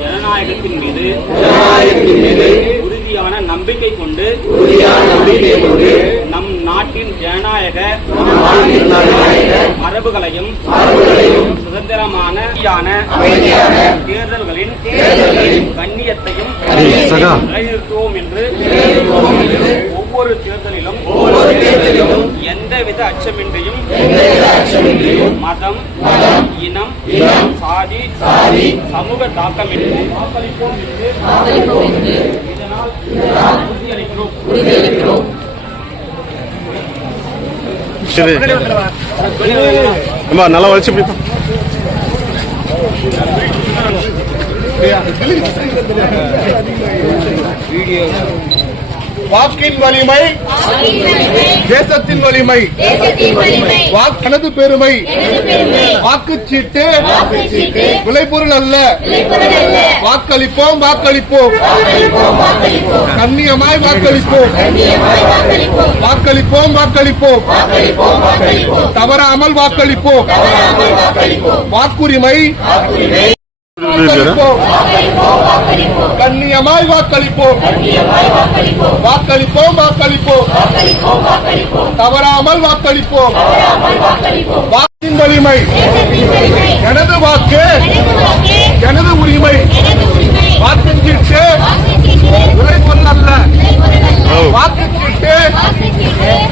ஜனநாயகத்தின் மீது மீது உறுதியான நம்பிக்கை கொண்டு உறுதியான நம்பிக்கை கொண்டு நம் நாட்டின் ஜனநாயக மரபுகளையும் சுதந்திரமான தேர்தல்களின் கண்ணியத்தையும் நிலைநிறுத்துவோம் என்று ஒவ்வொரு தேர்தலிலும் எந்தவித அச்சமின்றியும் மதம் இனம் சாதி சமூக தாக்கமின்றி வாக்களிப்போம் என்று இதனால் உறுதியளிக்கிறோம். நல்லா வலிச்சு போய் வாக்கின் வலிமை தேசத்தின் வலிமை வாக்கனது பெருமை வாக்குச்சீட்டு விளைபொருள் அல்ல. வாக்களிப்போம் வாக்களிப்போம். கண்ணியமாய் வாக்களிப்போம். வாக்களிப்போம் வாக்களிப்போம். தவறாமல் வாக்களிப்போம். வாக்குரிமை வாக்களிப்போம். கண்ணியமாய் வாக்களிப்போம். வாக்களிப்போம் வாக்களிப்போம். தவறாமல் வாக்களிப்போம். வாக்கின் வலிமை. எனது வாக்கு. எனது உரிமை. வாக்கின் சீட்டு விலை பொருள் அல்ல. வாக்கின் சீட்டு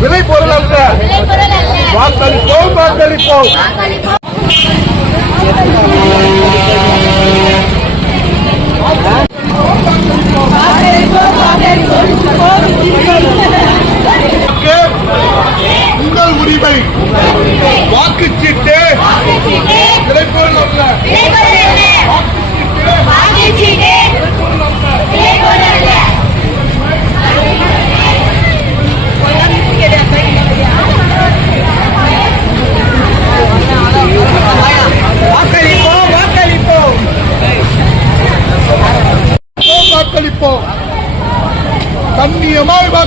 விலை பொருள் அல்ல. வாக்களிப்போம் வாக்களிப்போம். வாக்கு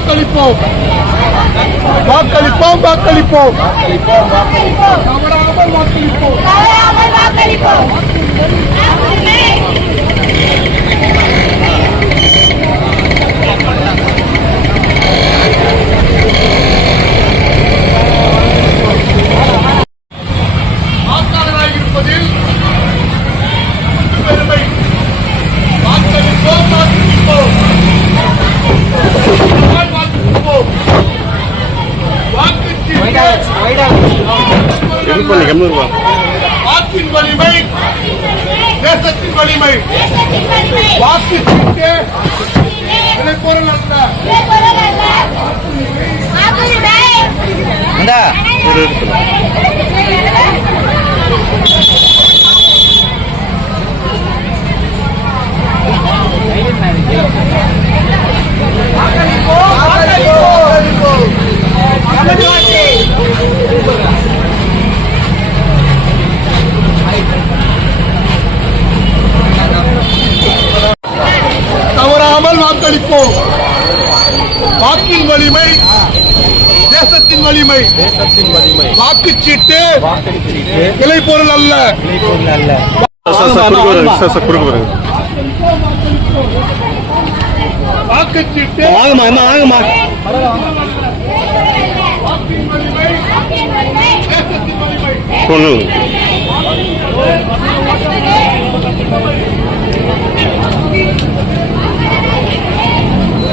Calipão! Bota Calipão, bota Calipão! Bota Calipão, bota Calipão! Agora vai, bota Calipão! Agora! வாக்கின் வலிமை தேசத்தின் வலிமை. வாக்குச்சீட்டு விளைபொருள் அல்ல. தவறாமல் வாக்களிப்போம். வாக்கின் வலிமை தேசத்தின் வலிமை. தேசத்தின் வலிமை. வாக்குச்சீட்டு விளைபொருள் அல்ல. விளைபொருள் அல்ல. சார் சார் குறுக்கு வருங்க சார் சார் குறுக்கு வருங்க வாக்குச்சீட்டு வாங்கம்மா அம்மா வாங்கம்மா வாக்கின் வலிமை தேசத்தின் வலிமை பொண்ணு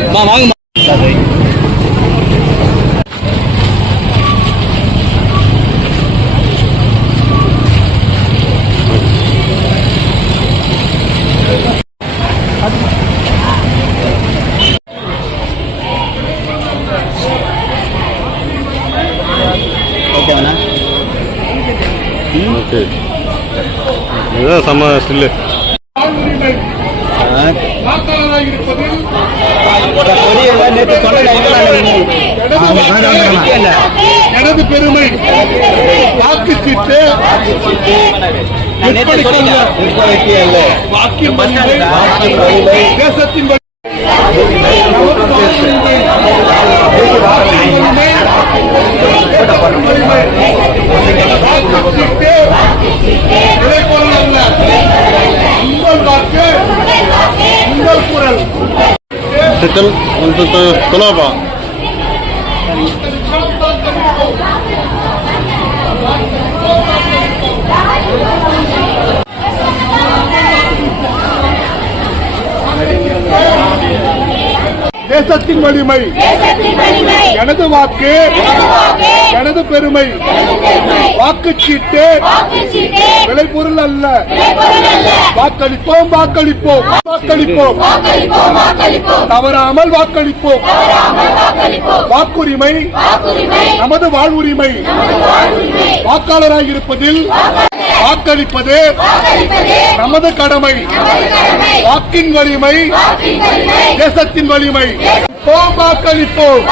அம்மா வாங்கம்மா ஓகே ஸ்டில்லு எனது பெருமை. வாக்குச்சீட்டு. வாக்கின் வலிமை தேசத்தின் Czy ten, to, to, to nowa. தேசத்தின் வலிமை. எனது வாக்கு. எனது பெருமை. வாக்குச்சீட்டு. விளைபொருள் அல்ல. வாக்களிப்போம் வாக்களிப்போம். வாக்களிப்போம். தவறாமல் வாக்களிப்போம். வாக்குரிமை. நமது வாழ்வுரிமை. வாக்காளராக இருப்பதில் வாக்களிப்பது நமது கடமை. வாக்கின் வலிமை. தேசத்தின் வலிமை. போம் வாக்களிப்போம்.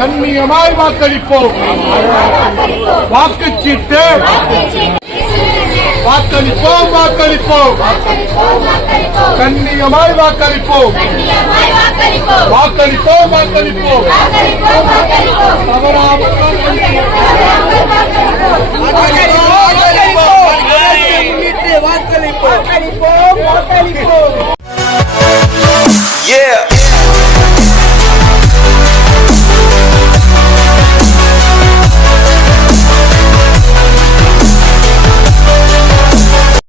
கண்ணியமாய் வாக்களிப்போம். வாக்குச்சீட்டு. வாக்களிப்போம் வாக்களிப்போம். கண்ணியமாய் வாக்களிப்போம். வாக்களிப்போம். வாக்களிப்போம். தவறாமல் வாக்களிப்போம்.